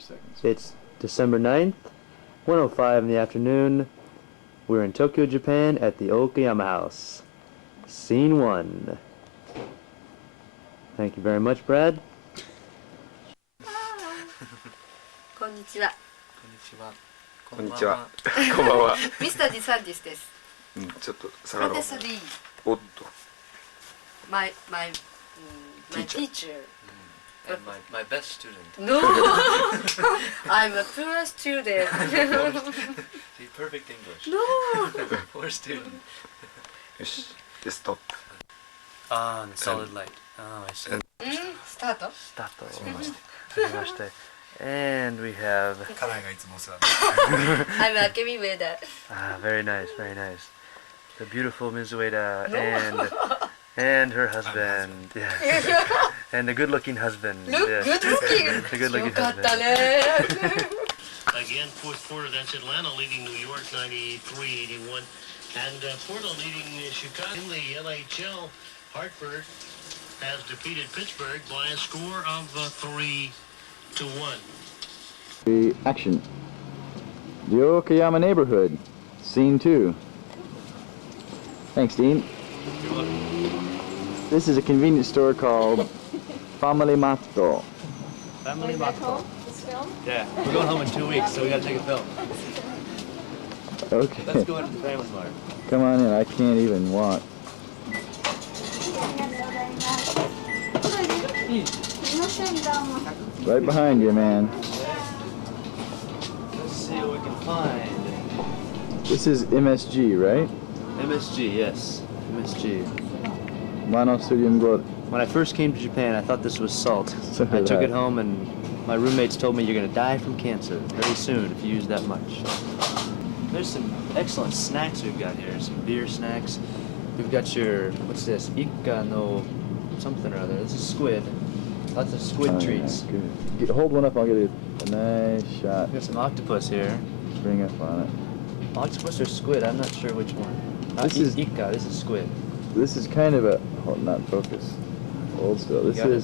seconds. It's December 9th, 1:05 in the afternoon. We're in Tokyo, Japan at the Okayama House. Scene 1. Thank you very much, Brad. こんにちは。こんにちは。こんばんは。ミスターディサンティスです。ちょっと下がろう。おっと。My teacher. And my best student. No, I'm a poor student. See, perfect English. No. Poor student. よし。でストップ。Ah, and solid light. Oh, I see. スタート。スタート。はじめまして。And we have... 家内がいつもさ。I'm Akemi Ueda. Ah, very nice, very nice. The beautiful Ms. Ueda and her husband. Yes. And the good-looking husband. Look Yes. good-looking. The good-looking よかっ husband. たね。 Again, fourth quarter, that's Atlanta leading New York 93-81. And Portland leading Chicago. In the LHL, Hartford has defeated Pittsburgh by a score of 3-1. Action. The Okayama neighborhood. Scene 2. Thanks, Dean. You're welcome. This is a convenience store called Family Matto. Family Matto. Yeah, we're going home in 2 weeks, so we gotta take a film. Okay. Let's go into the Family Mart. Come on in. I can't even walk. Right behind you, man. Let's see what we can find. This is MSG, right? MSG, yes. MSG. Monosodium glutamate. When I first came to Japan, I thought this was salt. So I did took I. it home and my roommates told me you're going to die from cancer very soon if you use that much. There's some excellent snacks we've got here, some beer snacks. We've got your, what's this, Ikka no something or other. This is squid. Lots of squid Oh, treats. yeah, good. Hold one up, I'll get a nice shot. We've got some octopus here. Bring up on it. Octopus or squid, I'm not sure which one. This is- Ikka, this is squid. This is kind of a, hold, not focus. Hold still. You got it?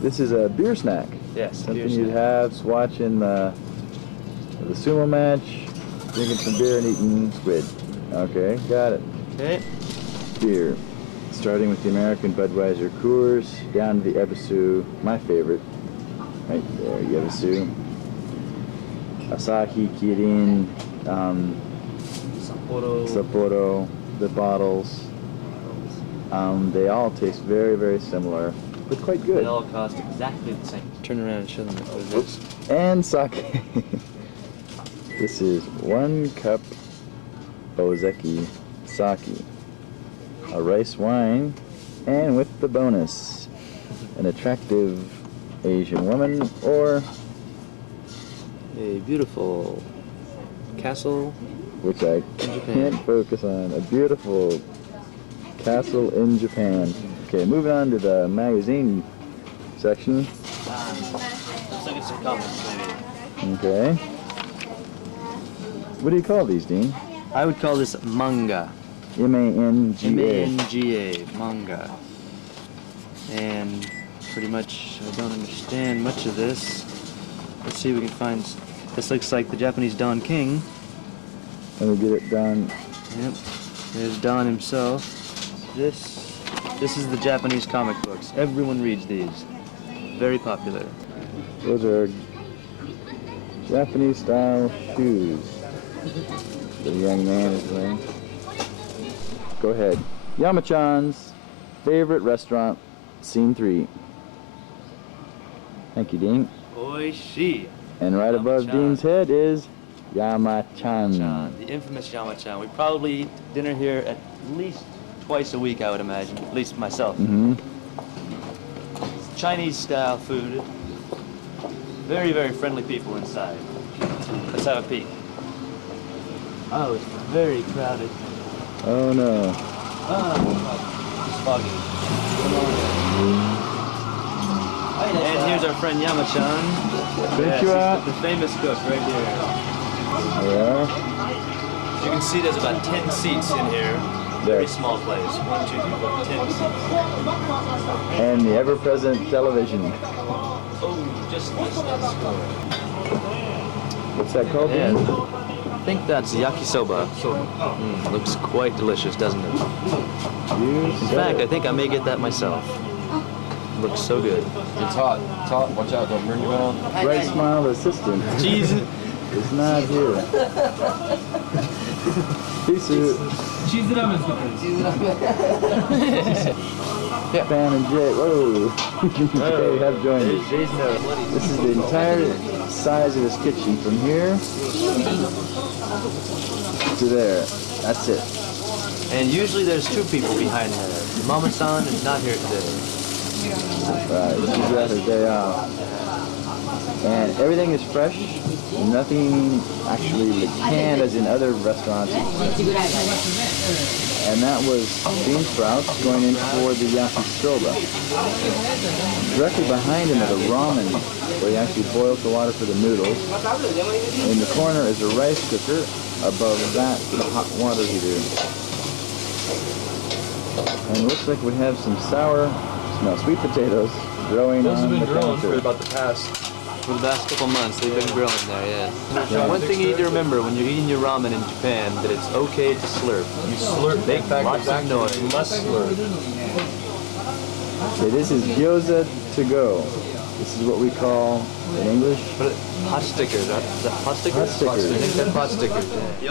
This is a beer snack. Yes, Something beer you'd snack. have watching the sumo match, drinking some beer and eating squid. Okay, got it. Okay. Beer. Starting with the American Budweiser Coors, down to the Ebisu, my favorite. Right there, Ebisu. Asahi, Kirin, Sapporo, the bottles. They all taste very, very similar, but quite They good. all cost exactly the same. Turn around and show them what it is. And sake. This is 1 cup Ozeki sake, a rice wine, and with the bonus, an attractive Asian woman or A beautiful castle. which I can't focus on. A beautiful castle in Japan. Okay, moving on to the magazine section. Let's look at some comics, maybe. Okay. What do you call these, Dean? I would call this manga. M-A-N-G-A. M-A-N-G-A, manga. And pretty much, I don't understand much of this. Let's see if we can find... This looks like the Japanese Don King. Let me get it done. Yep, there's Don himself. This is the Japanese comic books. Everyone reads these. Very popular. Those are Japanese-style shoes the young man is wearing. Go ahead. Yamachan's favorite restaurant, scene 3. Thank you, Dean. Oishi. And right above Yama-chan. Dean's head is Yama-chan. The infamous Yama-chan. We probably eat dinner here at least twice a week, I would imagine. At least myself. Mm-hmm. Chinese-style food. Very, very friendly people inside. Let's have a peek. Oh, it's very crowded. Oh no. It's foggy. Come on. And here's our friend Yama-chan. Konnichiwa. The famous cook right here. Yeah. As you can see, there's about 10 seats in here. Very small place. 1, 2, 3, 4, 10 seats. And the ever-present television. Oh, just this score. What's that called? Yeah. Dean? I think that's yakisoba. Looks quite delicious, doesn't it? In fact, I think I may get that myself. Looks so good. It's hot. It's hot. Watch out, don't burn your mouth. Bright smile assistant. Cheese. It's not here. Peace out. Fan and Jay. Whoa. They have joined us. Jay's nose. This is the entire size of his kitchen from here to there. That's it. And usually there's two people behind there. Mama-san is not here today. Right, she's got her day off. And everything is fresh. Nothing actually canned as in other restaurants. And that was bean sprouts going in for the yakisoba. Directly behind him is a ramen, where he actually boils the water for the noodles. In the corner is a rice cooker. Above that, the hot water heater. And it looks like we have some sweet potatoes growing Those have on been the growing for counter. about the past. For the past couple months, they've been growing there, yeah. One thing you need to remember when you're eating your ramen in Japan, that it's okay to slurp. You slurp. Make lots of noise. You must slurp. Okay, this is gyoza to go. This is what we call, in English, Hot stickers, right? The hot stickers? Hot stickers. I think they're hot stickers. The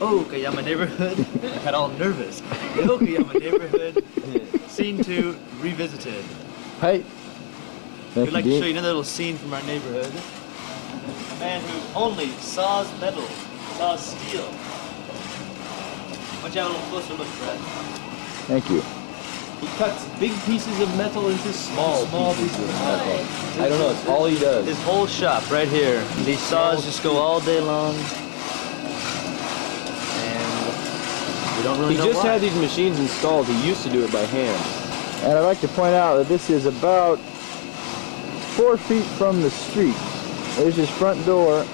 Okayama neighborhood. I got all nervous. The Okayama neighborhood. Scene 2, revisited. Hi. Thank We'd like you, to show Dean. you another little scene from our neighborhood. A man who only saws metal, saws steel. Watch out, a little closer look, Fred. Thank you. He cuts big pieces of metal into small pieces of metal. I don't know, it's all he does. His whole shop right here. These saws just go all day long. And we don't really He know just why. had these machines installed. He used to do it by hand. And I'd like to point out that this is about 4 feet from the street. There's his front door,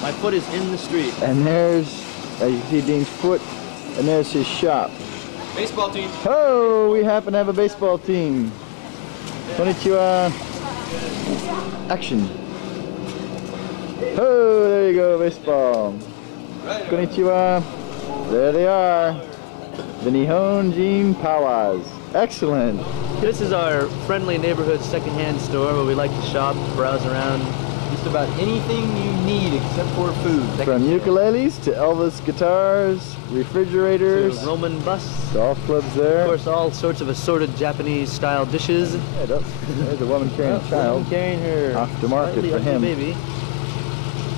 My foot is in the street. and there's, as you see Dean's foot, and there's his shop. Baseball team. Oh, we happen to have a baseball team. Konnichiwa. Action. Oh, there you go, baseball. Konnichiwa. There they are. The Nihonjin Powers. Excellent. This is our friendly neighborhood secondhand store where we like to shop, browse around. Just about anything you need except for food. From ukuleles to Elvis guitars, refrigerators, To Roman busts. golf clubs Of there. course, all sorts of assorted Japanese-style dishes. Yeah, there's a woman carrying a child. Carrying her Off to market slightly for ugly him. baby.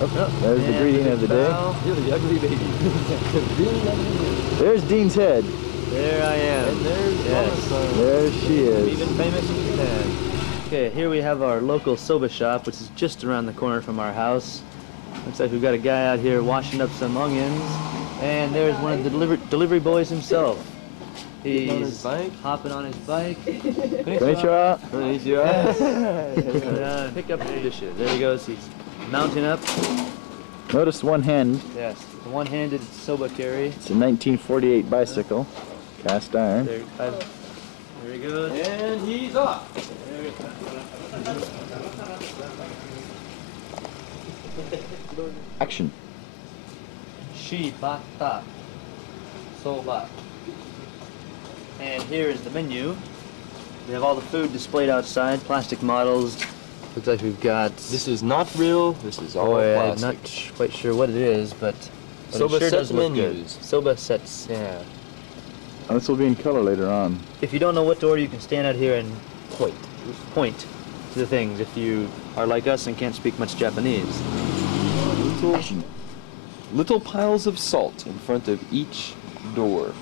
There's the And greeting of the day. bow. You're the ugly baby. There's Dean's head. There I am. And there's Yes. There she is. Even famous in Japan. Okay, here we have our local soba shop, which is just around the corner from our house. Looks like we've got a guy out here washing up some onions. And there's one of the delivery boys himself. He's on his bike? hopping on his bike. Konnichiwa. Pick up the dishes. There he goes. He's mounting up. Notice one hand. Yes, the one-handed soba carry. It's a 1948 bicycle. Cast iron. There he goes. And he's off. Action. Shibata soba. And here is the menu. We have all the food displayed outside, plastic models. Looks like we've got. This is not real. This is all Boy, I'm plastic. not quite sure what it is, but Soba it sure set does look menus. good. Soba sets, yeah. Oh, this will be in color later on. If you don't know what to order, you can stand out here and point to the things if you are like us and can't speak much Japanese. Little piles of salt in front of each door.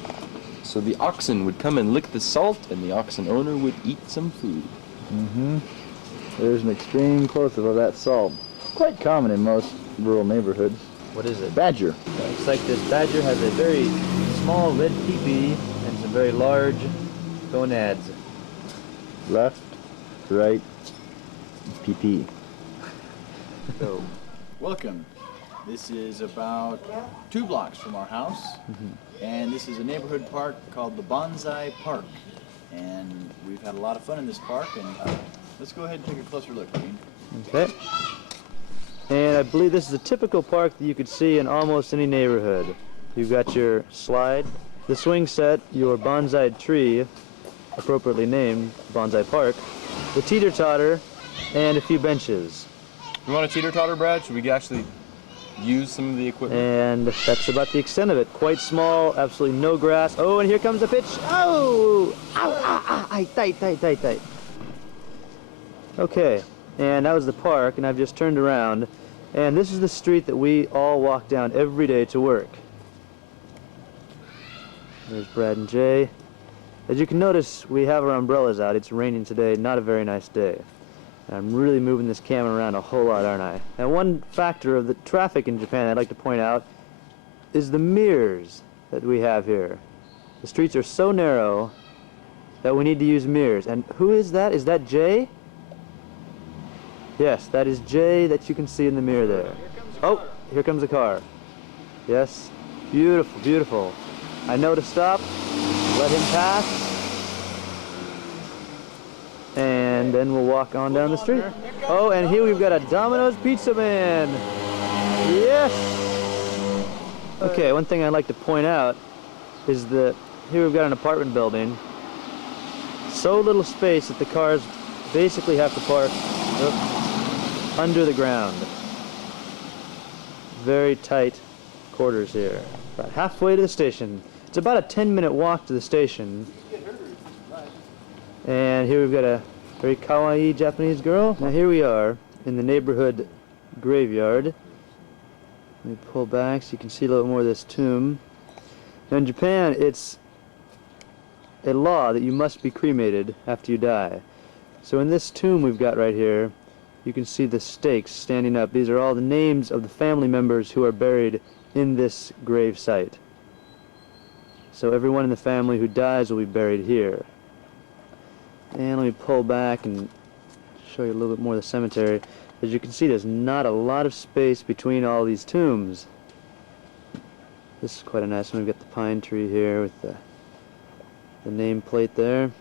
So the oxen would come and lick the salt, and the oxen owner would eat some food. Mm-hmm. There's an extreme close-up of that salt. Quite common in most rural neighborhoods. What is it? Badger. Looks like this badger has a very small red teepee and some very large gonads. Left, right, PP. So, welcome. This is about 2 blocks from our house, and this is a neighborhood park called the Bonsai Park. And we've had a lot of fun in this park, and let's go ahead and take a closer look, Dean. Okay. And I believe this is a typical park that you could see in almost any neighborhood. You've got your slide, the swing set, your bonsai tree, appropriately named Bonsai Park, the teeter-totter, and a few benches. You want a teeter-totter, Brad? Should we actually use some of the equipment? And that's about the extent of it. Quite small, absolutely no grass. Oh, and here comes the pitch. Oh! Ow, ah, ah, tight. Okay, and that was the park, and I've just turned around. And this is the street that we all walk down every day to work. There's Brad and Jay. As you can notice, we have our umbrellas out. It's raining today, not a very nice day. I'm really moving this camera around a whole lot, aren't I? And one factor of the traffic in Japan I'd like to point out is the mirrors that we have here. The streets are so narrow that we need to use mirrors. And who is that? Is that Jay? Yes, that is Jay that you can see in the mirror there. Oh, here comes a car. Yes, beautiful, beautiful. I know to stop, let him pass. And then we'll walk on down the street. Oh, and here we've got a Domino's Pizza Man. Yes! Okay, one thing I'd like to point out is that here we've got an apartment building. So little space that the cars basically have to park under the ground. Very tight quarters here. About halfway to the station. It's about a 10-minute walk to the station. And here we've got a very kawaii Japanese girl. Now here we are in the neighborhood graveyard. Let me pull back so you can see a little more of this tomb. Now in Japan, it's a law that you must be cremated after you die. So in this tomb we've got right here, you can see the stakes standing up. These are all the names of the family members who are buried in this grave site. So everyone in the family who dies will be buried here. And let me pull back and show you a little bit more of the cemetery. As you can see, there's not a lot of space between all these tombs. This is quite a nice one. We've got the pine tree here with the nameplate there.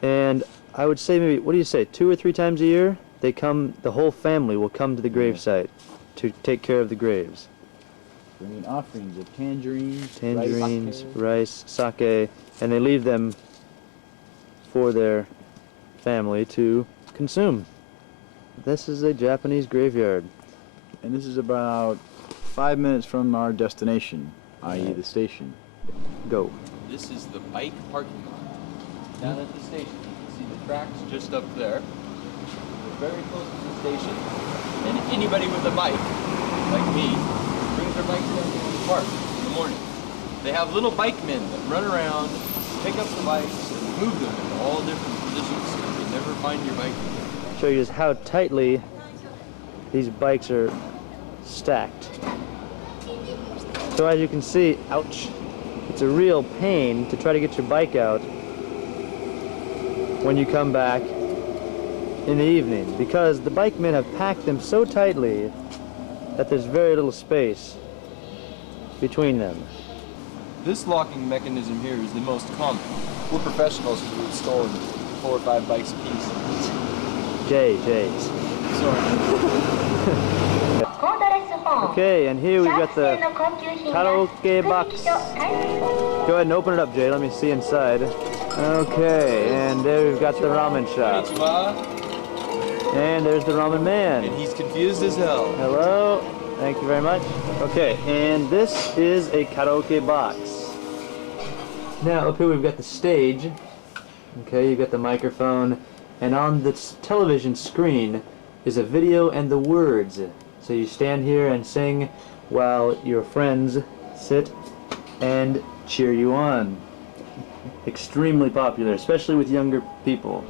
And I would say maybe, what do you say, 2 or 3 times a year? They come, the whole family will come to the gravesite to take care of the graves. Bringing offerings of Tangerines, rice, sake, and they leave them for their family to consume. This is a Japanese graveyard. And this is about 5 minutes from our destination, i.e. the station. Go. This is the bike parking lot. Down at the station, you can see the tracks just up there. We're very close to the station. And anybody with a bike, like me, brings their bike down to the park in the morning. They have little bike men that run around, pick up the bikes, and move them in all different positions so you can never find your bike again. Show you just how tightly these bikes are stacked. So as you can see, ouch, it's a real pain to try to get your bike out when you come back in the evening, because the bike men have packed them so tightly that there's very little space between them. This locking mechanism here is the most common. We're professionals because we've stolen 4 or 5 bikes apiece. Jay's. Okay, and here we've got the karaoke box. Go ahead and open it up, Jay. Let me see inside. Okay, and there we've got the ramen shop. And there's the ramen man. And he's confused as hell. Hello. Thank you very much. Okay, and this is a karaoke box. Now up here we've got the stage. Okay, you've got the microphone, and on this television screen is a video and the words. So you stand here and sing while your friends sit and cheer you on. Extremely popular, especially with younger people.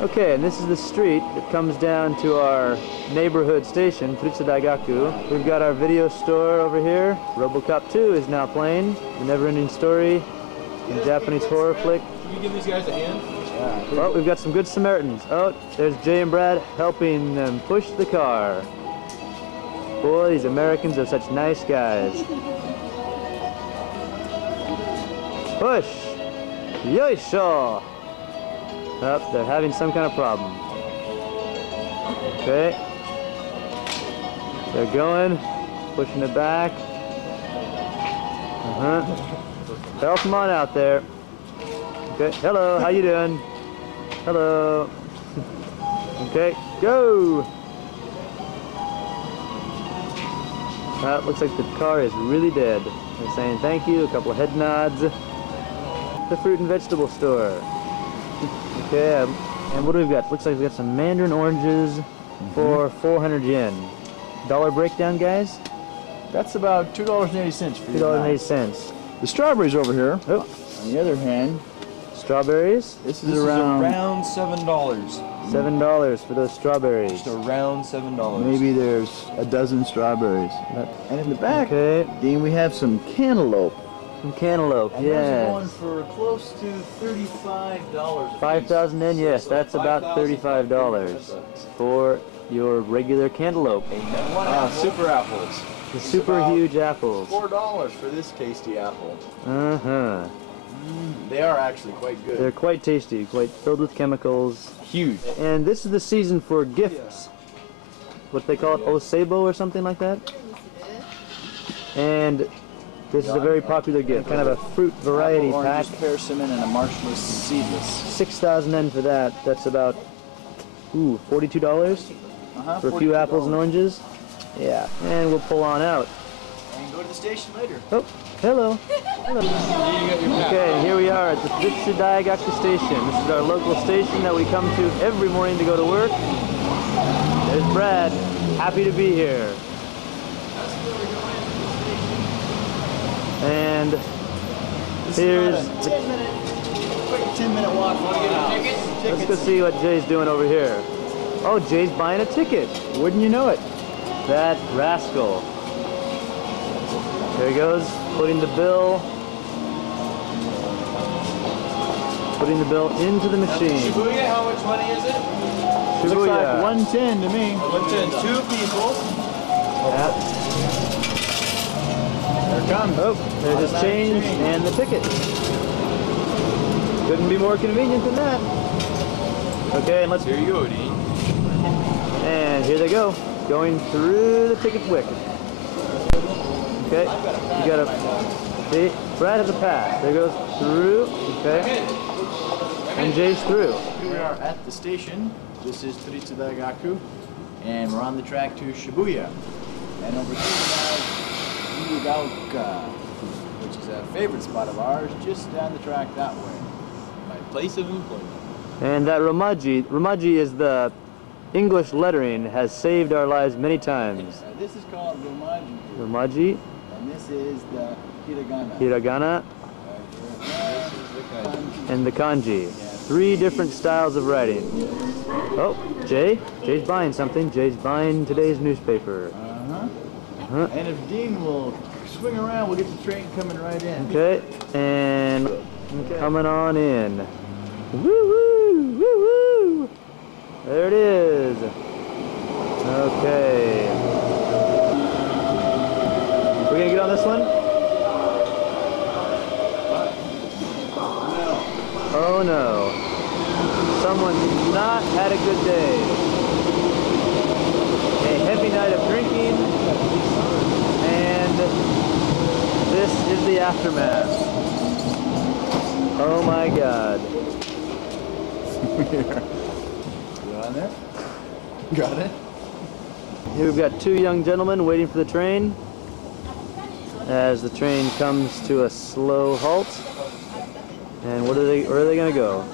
Okay, and this is the street that comes down to our neighborhood station, Furitsu Daigaku. We've got our video store over here. RoboCop 2 is now playing. The Never-Ending Story, a Japanese horror flick. Can you give these guys a hand? Well, we've got some good Samaritans. Oh, there's Jay and Brad helping them push the car. Boy, these Americans are such nice guys. Push! Yoisho! Oh, they're having some kind of problem. Okay, They're going, pushing it back. Help them on out there. Okay, hello, how you doing? Hello. Okay, go! Looks like the car is really dead. They're saying thank you, a couple of head nods. The fruit and vegetable store. Okay, and what do we got? Looks like we got some mandarin oranges for 400 yen. Dollar breakdown, guys? That's about $2.80 for you. $2.80. The strawberries over here. Oh. On the other hand, Strawberries? this is around $7. $7 for those strawberries. Just around $7. maybe there's a dozen strawberries. And in the back, Okay, Dean, we have some cantaloupe. some cantaloupe, And those are going yes. for close to $35. 5,000 yen, yes, that's about $35 for your regular cantaloupe. Super apples. The super huge apples. $4 for this tasty apple. Uh-huh. They are actually quite good. They're quite tasty, quite filled with chemicals. huge. And this is the season for gifts. What they call it, osebo or something like that. And this is a very popular gift, kind of a fruit variety Apple, pack. oranges, persimmon, and a marshmallow seedless. 6,000 yen for that. That's about, $42 for a few apples and oranges. Yeah, and we'll pull on out. And go to the station later. Oh, hello. Hello. Okay, here we are at the Daigaku station. This is our local station that we come to every morning to go to work. There's Brad. Happy to be here. And here's quick 10-minute walk. Want to get a ticket? let's go see what Jay's doing over here. Oh, Jay's buying a ticket. Wouldn't you know it? That rascal. There he goes, putting the bill into the machine. Shibuya, how much money is it? Looks like Shibuya. 110 to me. 110. 2 people. Yeah. There it comes. Oh, there's his change and the ticket. Couldn't be more convenient than that. Okay, and let's. Here you go, Dean. And here they go, going through the ticket wick. Okay, you gotta see, Brad has a pass. There goes through. Okay, and Jay's through. Here we are at the station. This is Tritsu Daigaku, and we're on the track to Shibuya. And over here we have Yugaoka, which is a favorite spot of ours, just down the track that way. My place of employment. And that Romaji is the English lettering, has saved our lives many times. This is called Romaji, Romaji, and this is the Hiragana. hiragana, and the kanji. 3 different styles of writing. Oh, Jay's buying something. Jay's buying today's newspaper. Huh? And if Dean will swing around, we'll get the train coming right in. Okay, and coming on in. Woo-woo, woo-woo. There it is. Okay. We're gonna get on this one? Oh no. Someone's not had a good day. A heavy night of drinking, and this is the aftermath. Oh my God. You on there? Got it? Here we've got 2 young gentlemen waiting for the train as the train comes to a slow halt. And where are they going to go?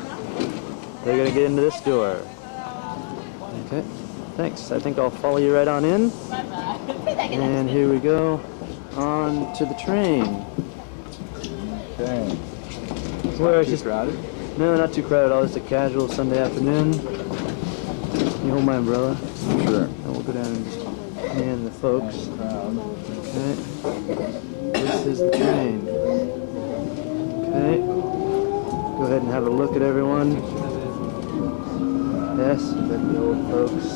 They're going to get into this door. Okay, thanks. I think I'll follow you right on in. And here we go on to the train. Okay. Where is Too this? crowded? No, not too crowded at all. Just a casual Sunday afternoon. You hold my umbrella. Sure. And we'll go down and just hand the folks. Crowd. Okay. This is the train. Okay. Go ahead and have a look at everyone. Yes, we've got the old folks,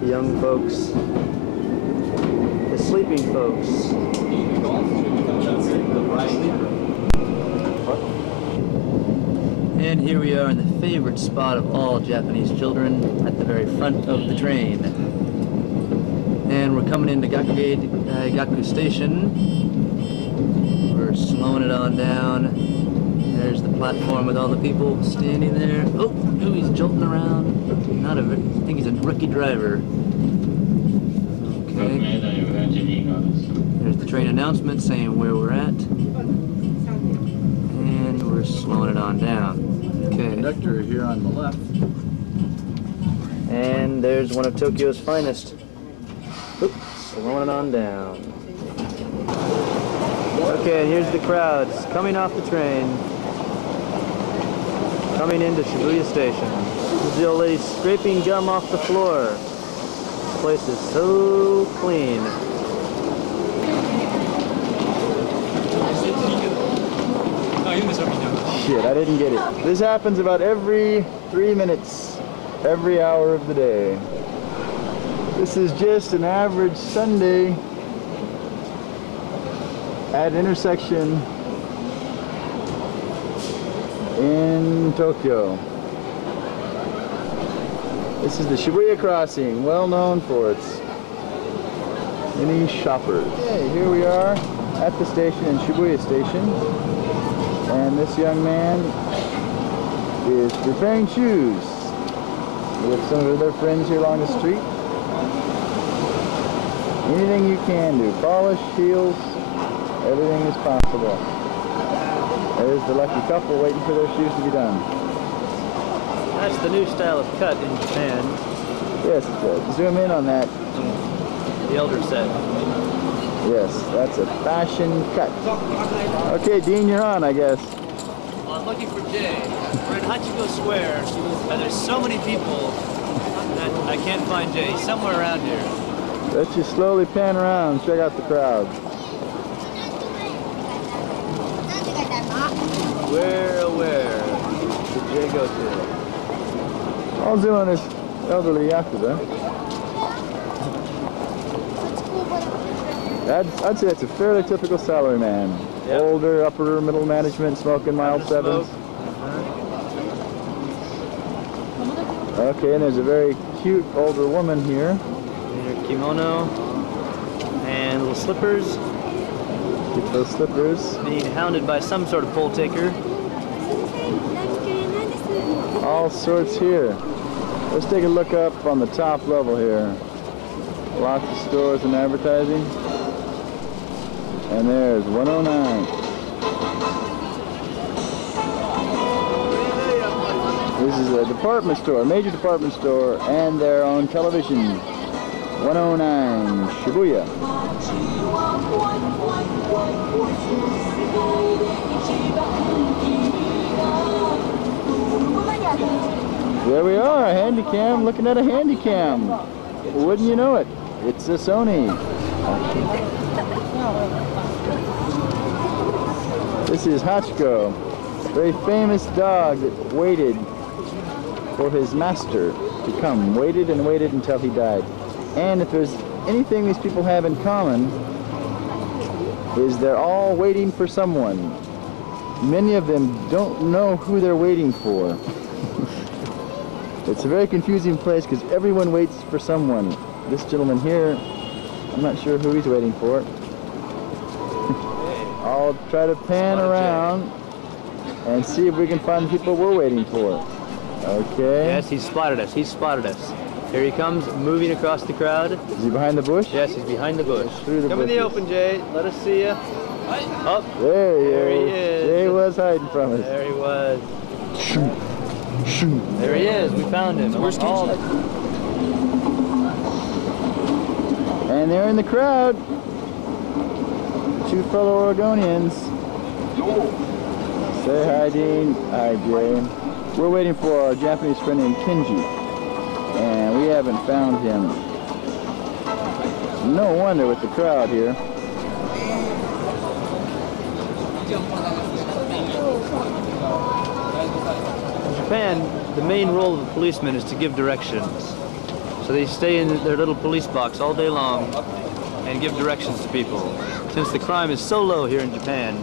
the young folks, the sleeping folks. And here we are in the favorite spot of all Japanese children, at the very front of the train. And And we're coming into Gaku Station. We're slowing it on down. There's the platform with all the people standing there. Oh, he's jolting around. I think he's a rookie driver. Okay. There's the train announcement saying where we're at. And we're slowing it on down. Okay. Conductor here on the left. And there's one of Tokyo's finest. Oops, slowing it on down. Okay, here's the crowds coming off the train. Coming into Shibuya Station. This is the old lady scraping gum off the floor. This place is so clean. Shit, I didn't get it. This happens about every 3 minutes, every hour of the day. This is just an average Sunday at an intersection in Tokyo. This is the Shibuya crossing, well known for its many shoppers. Okay, here we are at the station in Shibuya Station, and this young man is repairing shoes with some of their friends here along the street. Anything you can do, polish, heels, everything is possible. There's the lucky couple waiting for their shoes to be done. That's the new style of cut in Japan. Yes, zoom in on that. The elder set. Yes, that's a fashion cut. Okay, Dean, you're on, I guess. Well, I'm looking for Jay. We're in Hachiko Square, and there's so many people that I can't find Jay. He's somewhere around here. Let's just slowly pan around and check out the crowd. Where did Jay go to? I'll zoom on this elderly Yakuza. I'd say that's a fairly typical salaryman. Yep. Older, upper, middle management, smoking mild sevens. Okay, and there's a very cute older woman here. In her kimono and little slippers. Get those slippers. Being hounded by some sort of pole taker. All sorts here. Let's take a look up on the top level here. Lots of stores and advertising. And there's 109. This is a department store, a major department store, and their own television. 109 Shibuya. There we are, a handycam, looking at a handycam. Wouldn't you know it? It's a Sony. This is Hachiko, a very famous dog that waited for his master to come. Waited and waited until he died. And if there's anything these people have in common, is they're all waiting for someone. Many of them don't know who they're waiting for. It's a very confusing place because everyone waits for someone. This gentleman here, I'm not sure who he's waiting for. I'll try to pan around and see if we can find the people we're waiting for. Okay. Yes, he's spotted us. He's spotted us. Here he comes, moving across the crowd. Is he behind the bush? Yes, he's behind the bush. Through the Come in the bushes. open, Jay. Let us see you. Up. There There he is. Jay was hiding from us. There he was. Shoot. Shoot. There he is. We found him. Where's All- And they're in the crowd. Two fellow Oregonians. Say hi, Dean. Hi, Jay. We're waiting for our Japanese friend named Kenji, and we haven't found him. No wonder with the crowd here. In Japan, the main role of the policeman is to give directions. So they stay in their little police box all day long and give directions to people. Since the crime is so low here in Japan,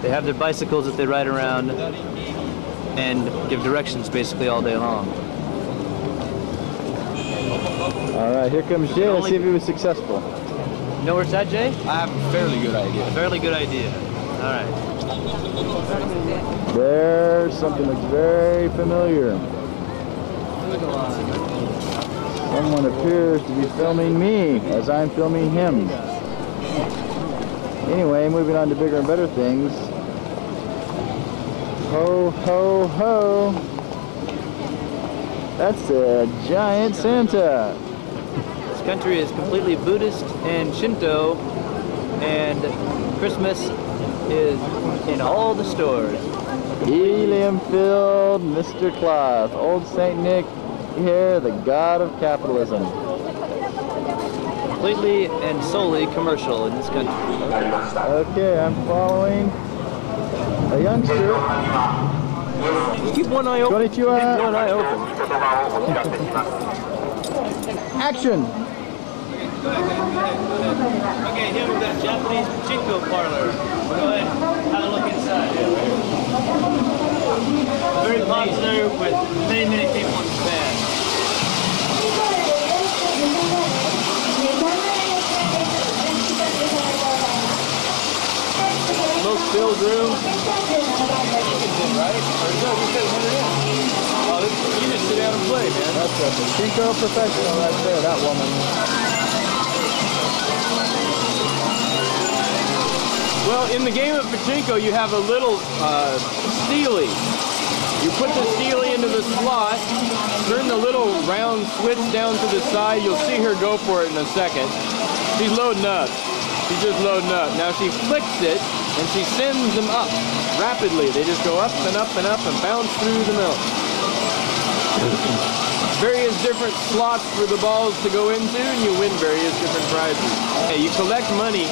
they have their bicycles that they ride around and give directions basically all day long. All right, here comes Jay. Let's see if he was successful. You know where it's at, Jay? I have a fairly good idea. Fairly good idea. All right. There's something that's very familiar. Someone appears to be filming me as I'm filming him. Anyway, moving on to bigger and better things. Ho, ho, ho. That's a giant Santa. This country is completely Buddhist and Shinto, and Christmas is in all the stores. Helium-filled Mr. Claus, old Saint Nick here, the god of capitalism. Completely and solely commercial in this country. Okay, I'm following a youngster. Keep one eye open. Keep one eye open. Action! Okay, here we've got Japanese pachinko parlor. Go ahead, have a look inside. Very popular with many people in Japan. Smoke-filled room. Right? Or no, we said one in. Oh, you just sit down and play, man. That's a pachinko professional right there, that woman. Well, in the game of pachinko, you have a little steely. You put the steely into the slot, turn the little round switch down to the side. You'll see her go for it in a second. She's loading up. She's just loading up. Now she flicks it, and she sends them up rapidly. They just go up and up and up and bounce through the milk. Various different slots for the balls to go into, and you win various different prizes. Hey, you collect money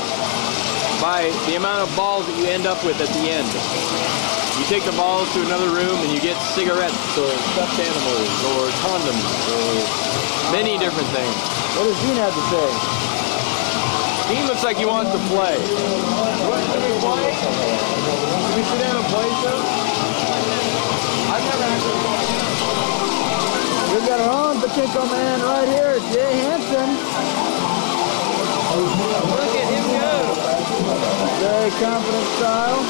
by the amount of balls that you end up with at the end. You take the balls to another room and you get cigarettes or stuffed animals or condoms or many different things. What does Dean have to say? Dean looks like he wants to play. Should we play? Should we sit down and play some? I've never actually played. We've got our own pachinko man right here, Jay Hansen. Look at him go. Very confident style.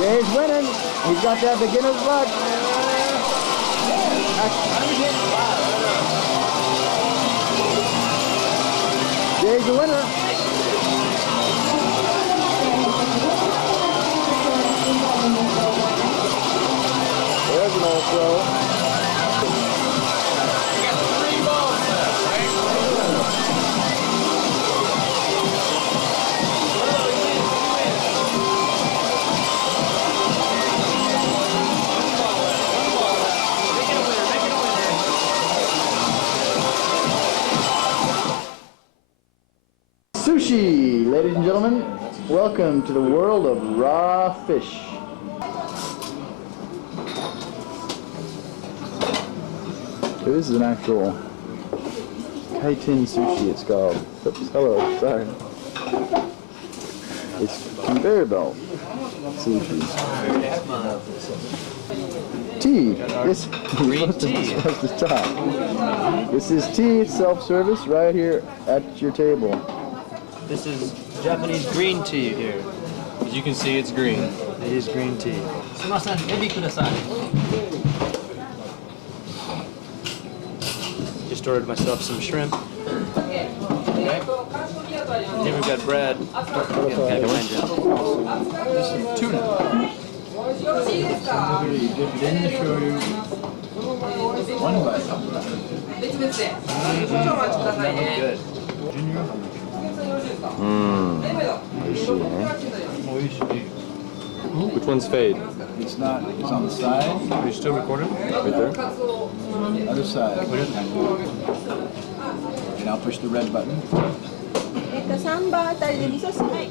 Jay's winning. He's got that beginner's luck. Jay's the winner. There's an old throw. Sushi, ladies and gentlemen, welcome to the world of raw fish. So this is an actual kaiten sushi, it's called. Oops, hello, sorry. It's conveyor belt sushi. Tea. This Green tea. That's the top. This is tea, self-service, right here at your table. This is Japanese green tea here. As you can see, it's green. It is green tea. Just ordered myself some shrimp. Here we've got bread. This is tuna. You dip it in the shoyu. One bite. Good. Which one's fade? It's not, it's on the side. Are you still recording? Right there? Other side. And I'll push the red button. 3番あたりで味噌汁。はい。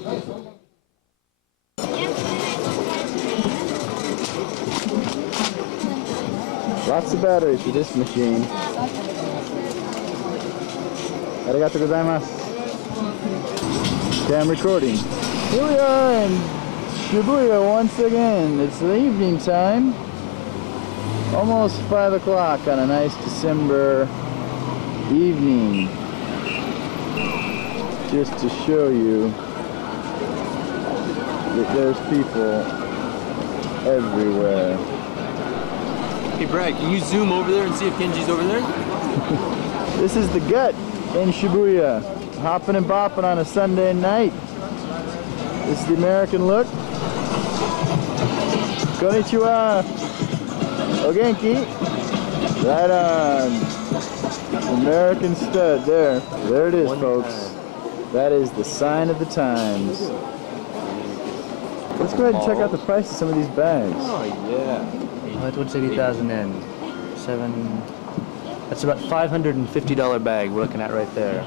Lots of batteries for this machine. Arigatou gozaimasu. Okay, I'm recording. Here we are in Shibuya once again. It's the evening time. Almost 5 o'clock on a nice December evening. just to show you that there's people everywhere. Hey Brad, can you zoom over there and see if Kenji's over there? This is the gut in Shibuya, hopping and bopping on a Sunday night. This is the American look. Konnichiwa. Ogenki. Right on. American stud there. There it is, folks. That is the sign of the times. Let's go ahead and check out the price of some of these bags. Oh yeah. What's 80,000 yen? That's about $550 bag we're looking at right there.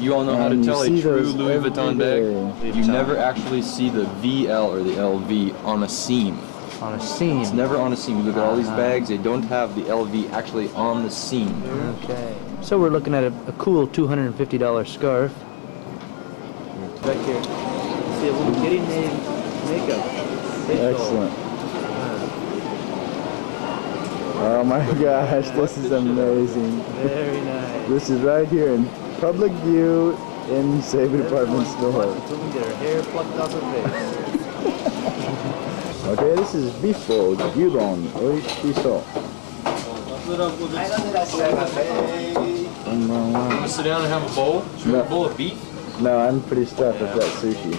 You all know how to And you tell a see true those Louis Vuitton bag? every You day. never actually see the VL or the LV on a seam. On a seam. It's never on a seam. You look at all these bags, they don't have the LV actually on the seam. Okay. So we're looking at a cool $250 scarf. Back here. See a little kitty named makeup. Excellent. Oh my gosh, this is amazing. Very nice. This is right here in public view in Sabre Department Store. Woman get her hair plucked off her face. Okay, this is beef bowl, gyudon, oishiso. Want to sit down and have a bowl? Should we have a bowl of beef? No, I'm pretty stuffed with that sushi.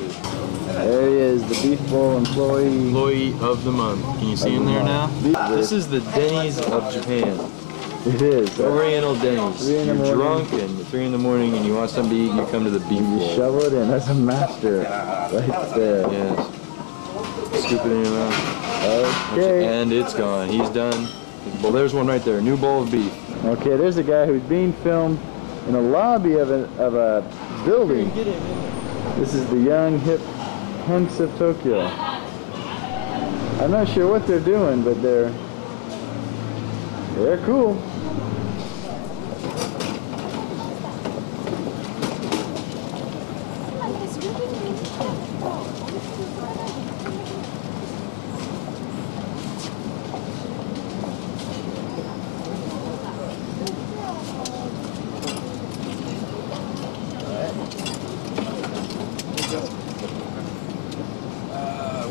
There he is, the beef bowl employee. Employee of the month. Can you see him there now? This is the Denny's of Japan. It is. Oriental Denny's. 3 in the You're morning. drunk and 3 in the morning and you want something to eat and you come to the beef You bowl. shovel it in. That's a master right there. Yes. Scoop it in your mouth. Okay. And it's gone. He's done. Well, there's one right there. New bowl of beef. Okay, there's a guy who's being filmed in a lobby of a building. This is the young, hip hunks of Tokyo. I'm not sure what they're doing, but they're cool.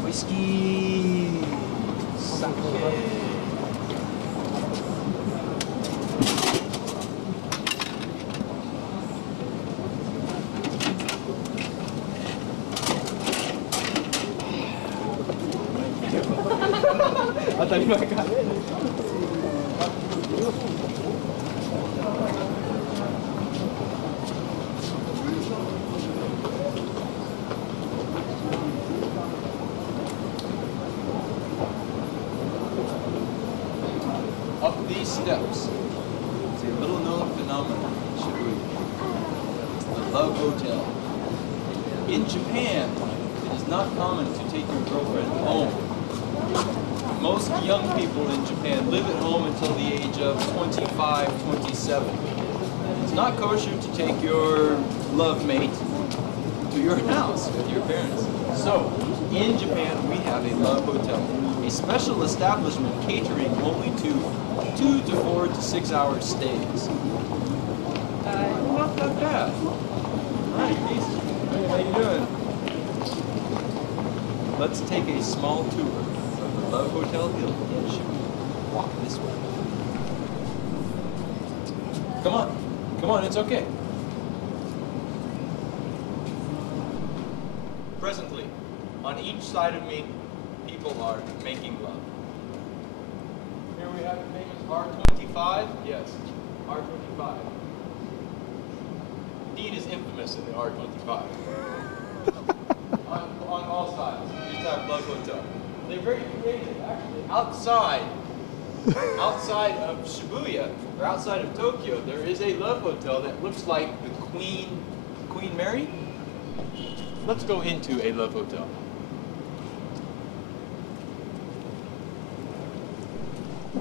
Whiskey. Sake. Up these steps, it's a little known phenomenon in Shibuya. It's the Love Hotel. In Japan, it is not common to take your girlfriend home. Most young people in Japan live at home until the age of 25, 27. It's not kosher to take your love mate to your house with your parents. So, in Japan, we have a Love Hotel, a special establishment catering only to 2 to 4 to 6 hour stays. Not that bad. Hi, Casey. Hey, how you doing? Let's take a small tour of the Love Hotel Hill in Shibuya. Walk this way. Come on. Come on, it's okay. Presently, on each side of me, people are making love. Here we have the famous R25. Yes, R25. Dean is infamous in the R25. on all sides. You just have Love Hotel. They're very creative, actually. Outside of Shibuya, or outside of Tokyo, there is a Love Hotel that looks like the Queen Mary. Let's go into a Love Hotel.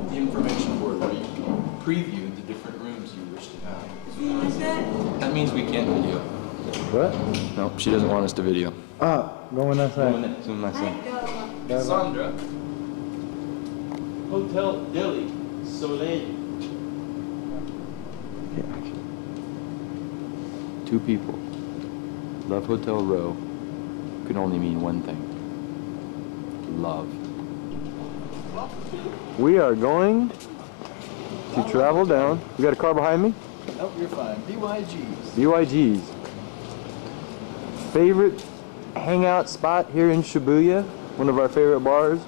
The information board where you can preview the different rooms you wish to have. That means we can't video. What? No, she doesn't want us to video. Ah, going outside. Sandra. Hotel Delhi. Soleil. two people. Love Hotel Row can only mean one thing. Love. We are going to travel down. You got a car behind me? Nope, you're fine. BYG's. BYG's. Favorite hangout spot here in Shibuya. One of our favorite bars.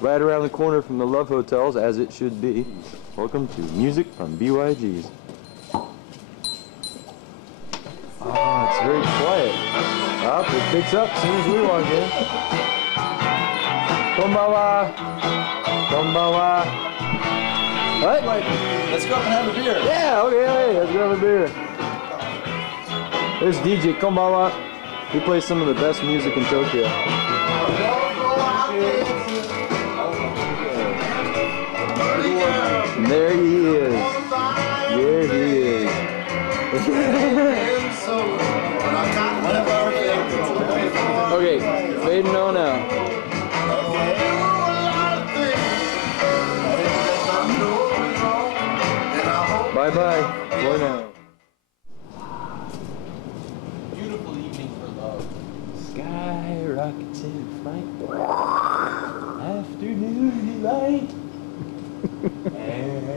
Right around the corner from the Love Hotels, as it should be. Welcome to Music from BYG's. Ah, it's very quiet. Up, it picks up as soon as we walk in. Konbanwa. Konbanwa. What? Let's go up and have a beer. Yeah, okay, let's go have a beer. There's DJ Konbanwa. He plays some of the best music in Tokyo. And there he is. There he is. Okay, fading on out. Bye-bye. For now. Beautiful evening for love. Sky rockets in flight. Afternoon delight. And